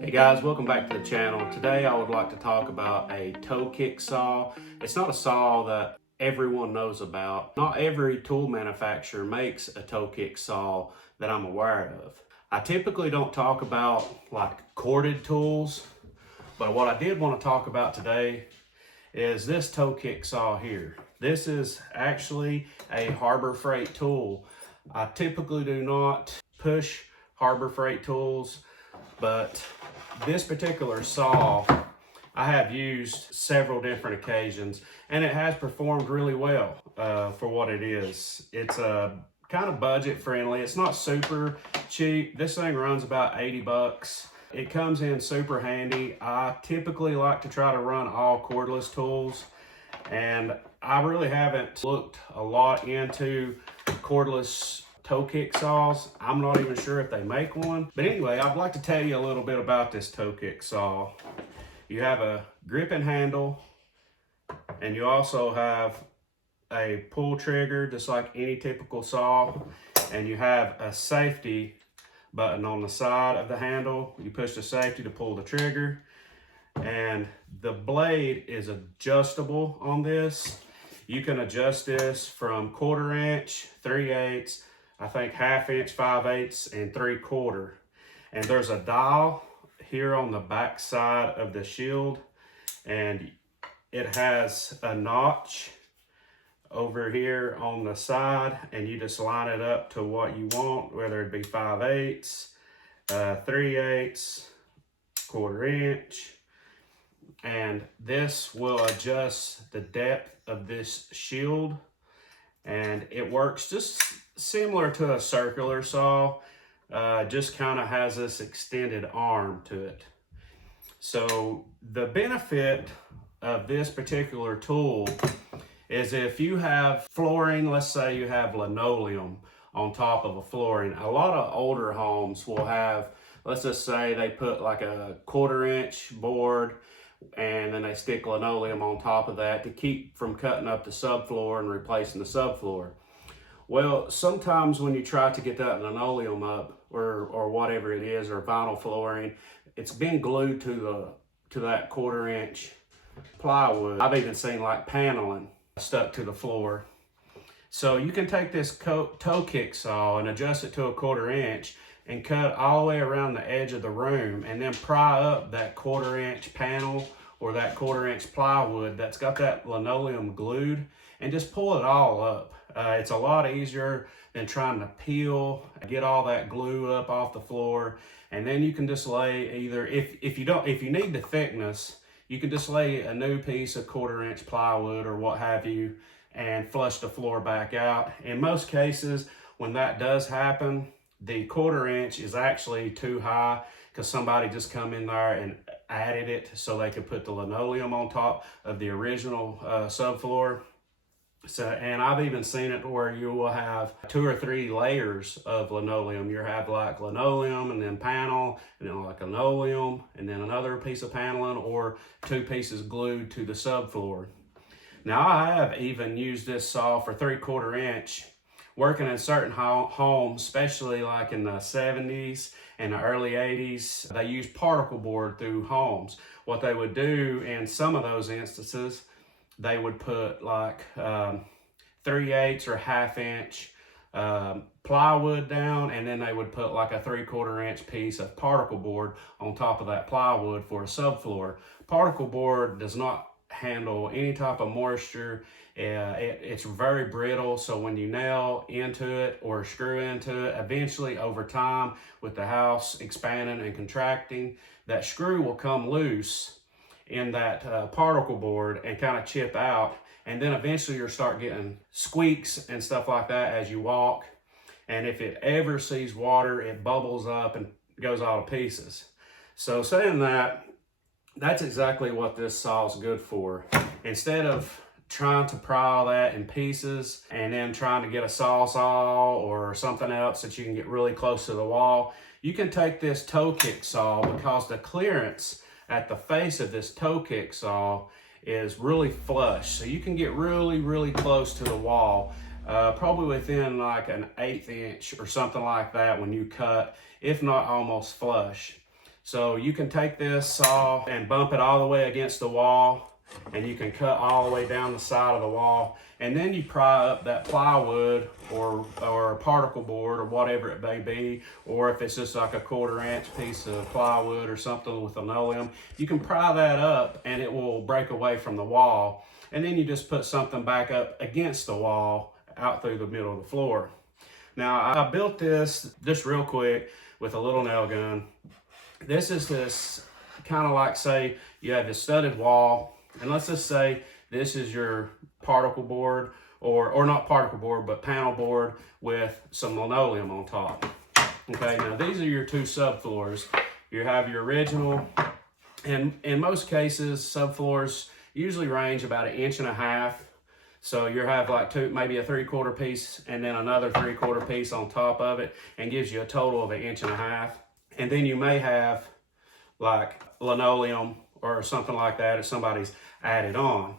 Hey guys, welcome back to the channel. Today I would like to talk about a toe kick saw. It's not a saw that everyone knows about. Not every tool manufacturer makes a toe kick saw that I'm aware of. I typically don't talk about like corded tools, but what I did want to talk about today is this toe kick saw here. This is actually a Harbor Freight tool. I typically do not push Harbor Freight tools, but this particular saw I have used several different occasions, and it has performed really well for what it is. It's kind of budget friendly. It's not super cheap. This thing runs about 80 bucks. It comes in super handy. I typically like to try to run all cordless tools, and I really haven't looked a lot into cordless toe kick saws. I'm not even sure if they make one. But anyway, I'd like to tell you a little bit about this toe kick saw. You have a gripping handle, and you also have a pull trigger, just like any typical saw. And you have a safety button on the side of the handle. You push the safety to pull the trigger. And the blade is adjustable on this. You can adjust this from 1/4 inch, 3/8, I think 1/2 inch, 5/8, and 3/4. And there's a dial here on the back side of the shield, and it has a notch over here on the side, and you just line it up to what you want, whether it be 5/8, 3/8, 1/4 inch. And this will adjust the depth of this shield, and it works just similar to a circular saw, just kind of has this extended arm to it. So the benefit of this particular tool is if you have flooring, let's say you have linoleum on top of a flooring. A lot of older homes will have, let's just say they put like a 1/4 inch board, and then they stick linoleum on top of that to keep from cutting up the subfloor and replacing the subfloor. Well, sometimes when you try to get that linoleum up, or whatever it is, or vinyl flooring, it's been glued to that 1/4 inch plywood. I've even seen like paneling stuck to the floor. So you can take this toe kick saw and adjust it to a 1/4 inch and cut all the way around the edge of the room, and then pry up that 1/4 inch panel or that 1/4 inch plywood that's got that linoleum glued, and just pull it all up. It's a lot easier than trying to peel, get all that glue up off the floor. And then you can just lay either, if you need the thickness, you can just lay a new piece of 1/4 inch plywood or what have you, and flush the floor back out. In most cases, when that does happen, the 1/4 inch is actually too high because somebody just come in there and added it so they could put the linoleum on top of the original subfloor. So, and I've even seen it where you will have 2 or 3 layers of linoleum. You have like linoleum and then panel, and then like linoleum and then another piece of paneling, or 2 pieces glued to the subfloor. Now I have even used this saw for 3/4 inch, working in certain homes, especially like in the 70s and the early 80s. They used particle board through homes. What they would do in some of those instances, they would put like 3/8 or 1/2 inch plywood down, and then they would put like a 3/4 inch piece of particle board on top of that plywood for a subfloor. Particle board does not handle any type of moisture. It's very brittle, so when you nail into it or screw into it, eventually over time with the house expanding and contracting, that screw will come loose in that particle board and kind of chip out, and then eventually you'll start getting squeaks and stuff like that as you walk. And if it ever sees water, it bubbles up and goes all to pieces. So saying that, that's exactly what this saw is good for. Instead of trying to pry all that in pieces and then trying to get a sawzall or something else that you can get really close to the wall, you can take this toe kick saw, because the clearance at the face of this toe kick saw is really flush. So you can get really, really close to the wall, probably within like an 1/8 inch or something like that when you cut, if not almost flush. So you can take this saw and bump it all the way against the wall, and you can cut all the way down the side of the wall, and then you pry up that plywood or particle board or whatever it may be, or if it's just like a 1/4 inch piece of plywood or something with linoleum, you can pry that up and it will break away from the wall, and then you just put something back up against the wall out through the middle of the floor. Now I built this just real quick with a little nail gun. This is this kind of like, say you have this studded wall, and let's just say this is your particle board, or not particle board, but panel board with some linoleum on top. Okay, now these are your two subfloors. You have your original, and in most cases, subfloors usually range about 1.5 inches. So you have like maybe a 3/4 piece and then another 3/4 piece on top of it, and gives you a total of 1.5 inches. And then you may have like linoleum or something like that if somebody's added on.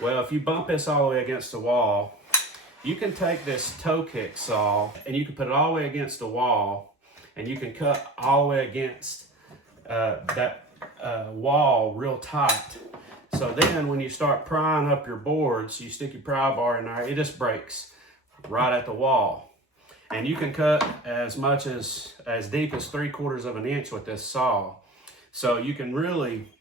Well, if you bump this all the way against the wall, you can take this toe kick saw and you can put it all the way against the wall, and you can cut all the way against that wall real tight. So then when you start prying up your boards, you stick your pry bar in there, it just breaks right at the wall. And you can cut as much as deep as 3/4 inch with this saw. So you can really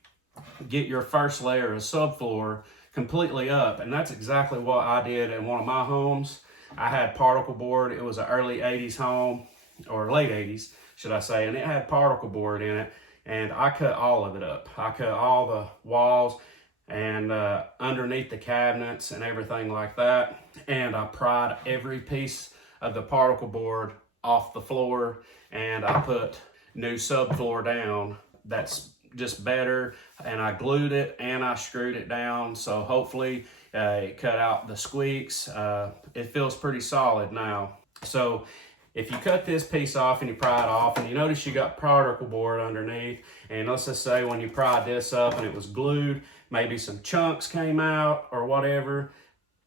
get your first layer of subfloor completely up. And that's exactly what I did in one of my homes. I had particle board. It was an early 80s home, or late 80s, should I say, and it had particle board in it. And I cut all of it up. I cut all the walls and underneath the cabinets and everything like that. And I pried every piece of the particle board off the floor, and I put new subfloor down that's just better, and I glued it and I screwed it down, so hopefully it cut out the squeaks. It feels pretty solid now. So if you cut this piece off and you pry it off, and you notice you got particle board underneath, and let's just say when you pried this up and it was glued, maybe some chunks came out or whatever,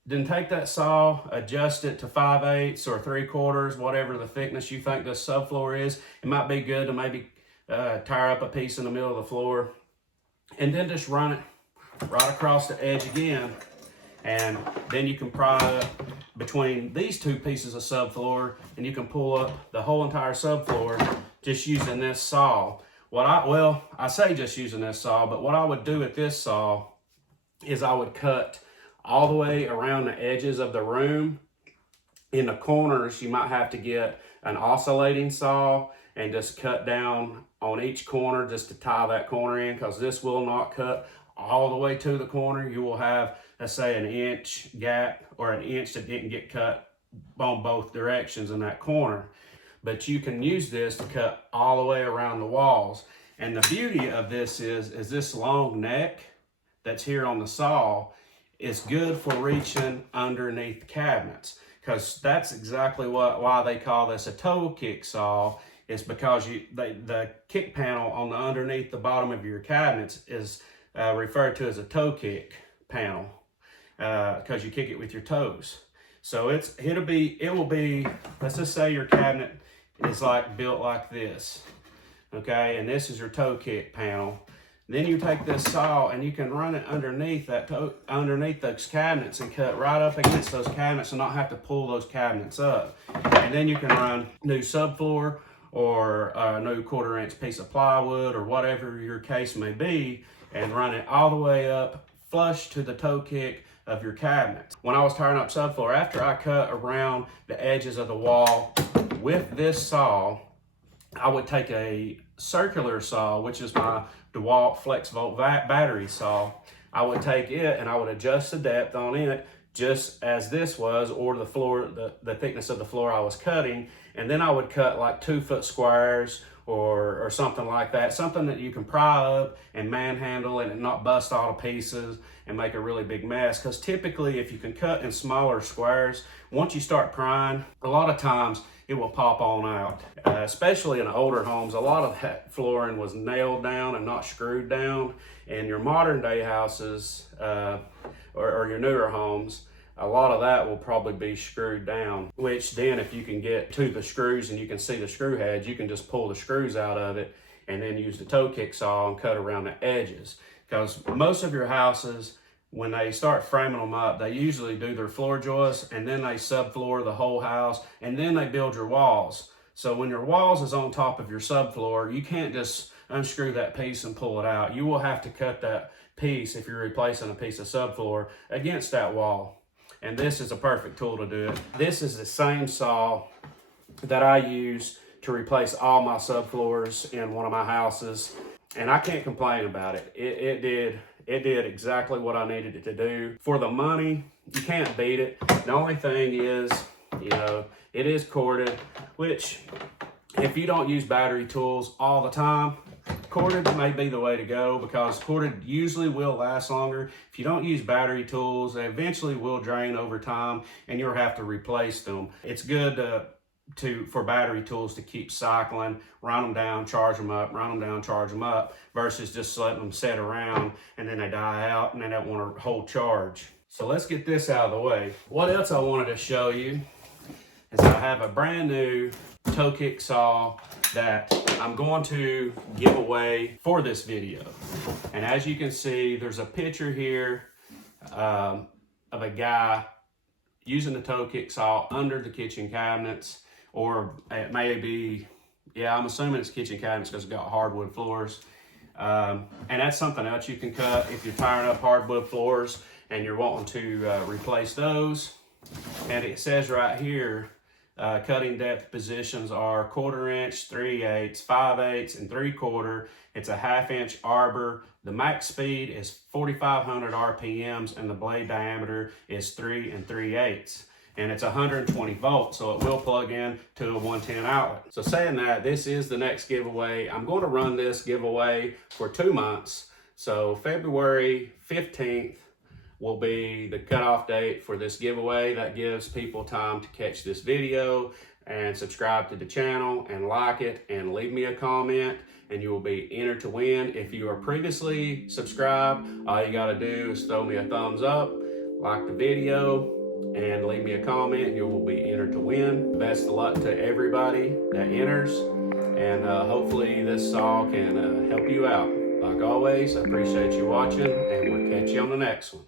then take that saw, adjust it to 5/8 or 3/4, whatever the thickness you think this subfloor is. It might be good to maybe tear up a piece in the middle of the floor, and then just run it right across the edge again, and then you can pry up between these two pieces of subfloor, and you can pull up the whole entire subfloor just using this saw. I say just using this saw, but what I would do with this saw is I would cut all the way around the edges of the room. In the corners, you might have to get an oscillating saw and just cut down on each corner just to tie that corner in, because this will not cut all the way to the corner. You will have, let's say, 1 inch gap or 1 inch that didn't get cut on both directions in that corner. But you can use this to cut all the way around the walls. And the beauty of this is this long neck that's here on the saw is good for reaching underneath cabinets, because that's exactly why they call this a toe kick saw. Is because the kick panel on the underneath the bottom of your cabinets is referred to as a toe kick panel, because you kick it with your toes. So it will be, let's just say your cabinet is like built like this, okay, and this is your toe kick panel. Then you take this saw and you can run it underneath underneath those cabinets, and cut right up against those cabinets and not have to pull those cabinets up. And then you can run new subfloor or a new 1/4 inch piece of plywood or whatever your case may be, and run it all the way up flush to the toe kick of your cabinets. When I was tearing up subfloor, after I cut around the edges of the wall with this saw, I would take a circular saw, which is my DeWalt FlexVolt battery saw. I would take it and I would adjust the depth on it just as this was, or the floor, the thickness of the floor I was cutting, and then I would cut like 2-foot squares or something like that, something that you can pry up and manhandle and not bust all to pieces and make a really big mess. Because typically if you can cut in smaller squares, once you start prying, a lot of times it will pop on out. Especially in older homes, a lot of that flooring was nailed down and not screwed down. In your modern day houses or your newer homes, a lot of that will probably be screwed down, which then if you can get to the screws and you can see the screw heads, you can just pull the screws out of it and then use the toe kick saw and cut around the edges. Because most of your houses, when they start framing them up, they usually do their floor joists and then they subfloor the whole house and then they build your walls. So when your walls is on top of your subfloor, you can't just unscrew that piece and pull it out. You will have to cut that piece, if you're replacing a piece of subfloor, against that wall. And this is a perfect tool to do it. This is the same saw that I use to replace all my subfloors in one of my houses. And I can't complain about it. It did exactly what I needed it to do. For the money, you can't beat it. The only thing is, you know, it is corded, which if you don't use battery tools all the time, corded may be the way to go, because corded usually will last longer. If you don't use battery tools, they eventually will drain over time and you'll have to replace them. It's good for battery tools to keep cycling, run them down, charge them up, run them down, charge them up, versus just letting them sit around and then they die out and they don't want to hold charge. So let's get this out of the way. What else I wanted to show you is I have a brand new toe kick saw that I'm going to give away for this video. And as you can see, there's a picture here of a guy using the toe kick saw under the kitchen cabinets, or it may be, yeah, I'm assuming it's kitchen cabinets because it's got hardwood floors. And that's something else you can cut if you're tiring up hardwood floors and you're wanting to replace those. And it says right here, cutting depth positions are 1/4 inch, 3/8, 5/8, and 3/4. It's a 1/2 inch arbor. The max speed is 4,500 RPMs and the blade diameter is 3 3/8. And it's 120 volts, so it will plug in to a 110 outlet. So saying that, this is the next giveaway. I'm going to run this giveaway for 2 months. So February 15th will be the cutoff date for this giveaway. That gives people time to catch this video and subscribe to the channel and like it and leave me a comment, and you will be entered to win. If you are previously subscribed, all you gotta do is throw me a thumbs up, like the video, and leave me a comment, and you will be entered to win. Best of luck to everybody that enters, and hopefully this saw can help you out. Like always, I appreciate you watching, and we'll catch you on the next one.